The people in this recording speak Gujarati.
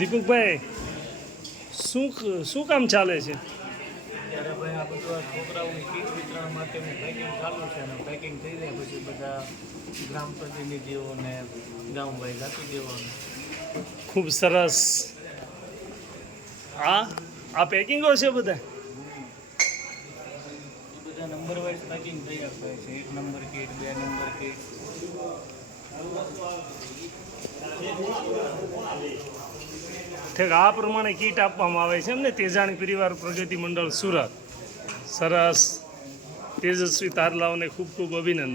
દીપકભાઈ, શું કામ ચાલે છે? ત્યારે ભાઈ આ બધું છોકરાઓની કીટ વિતરણ માટેનું પેકિંગ ચાલુ છે અને પેકિંગ થઈ જાય પછી બધા ગ્રામ પ્રતિનિધિઓને ગામભાઈ આપી દેવાનું. ખૂબ સરસ. આ પેકિંગો છે બધા? બધા નંબર વાઇઝ પેકિંગ તૈયાર થાય છે. 1 નંબર કીટ, 2 નંબર કીટ. ઠીક, આ પ્રમાણે કીટ આપવામાં આવે છે એમને? તેજાણી પરિવાર પ્રગતિ મંડળ સુરત. સરસ. તેજસ્વી તારલાઓને ખૂબ ખૂબ અભિનંદન.